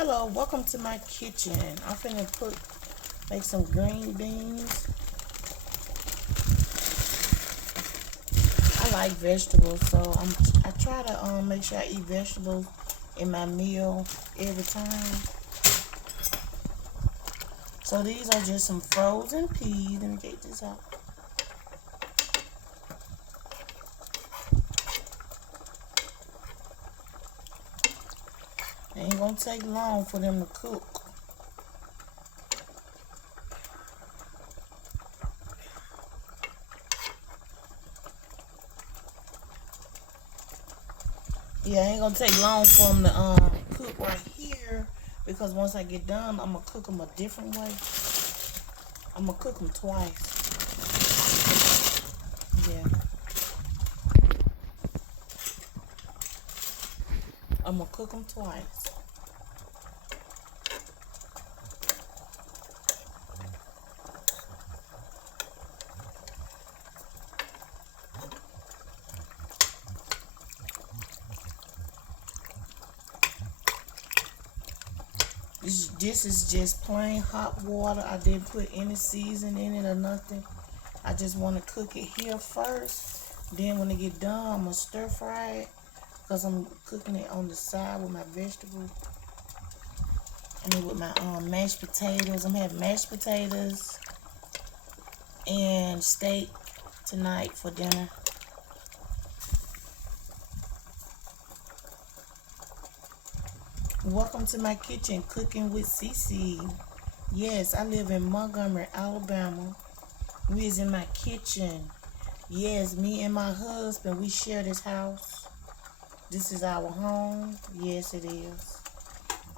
Hello, welcome to my kitchen. I'm finna make some green beans. I like vegetables, so I try to make sure I eat vegetables in my meal every time. So these are just some frozen peas. Let me get this out. It ain't gonna take long for them to cook. Yeah, it ain't gonna take long for them to cook right here, because once I get done, I'm gonna cook them a different way. I'm gonna cook them twice. Yeah. I'm gonna cook them twice. This is just plain hot water. I didn't put any seasoning in it or nothing. I just want to cook it here first. Then when it get done, I'm going to stir fry it, because I'm cooking it on the side with my vegetables. I mean with my mashed potatoes. I'm having mashed potatoes and steak tonight for dinner. Welcome to my kitchen, Cooking with Cece. Yes, I live in Montgomery, Alabama. We is in my kitchen. Yes, me and my husband, we share this house. This is our home. Yes, it is.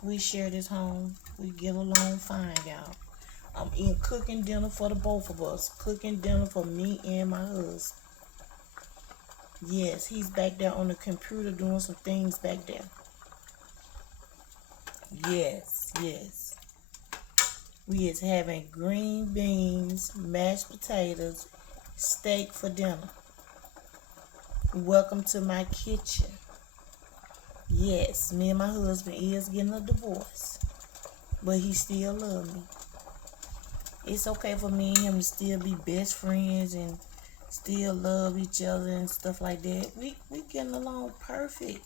We share this home. We get along fine, y'all. I'm cooking dinner for the both of us. Cooking dinner for me and my husband. Yes, he's back there on the computer doing some things back there. Yes, yes. We is having green beans, mashed potatoes, steak for dinner. Welcome to my kitchen. Yes, me and my husband is getting a divorce, but he still loves me. It's okay for me and him to still be best friends and still love each other and stuff like that. We getting along perfect.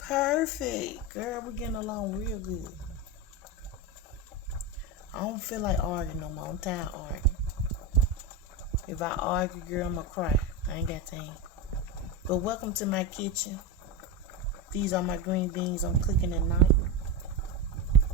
Perfect. Girl, we getting along real good. I don't feel like arguing no more. I'm tired of arguing. If I argue, girl, I'm gonna cry. I ain't got time. But welcome to my kitchen. These are my green beans I'm cooking tonight.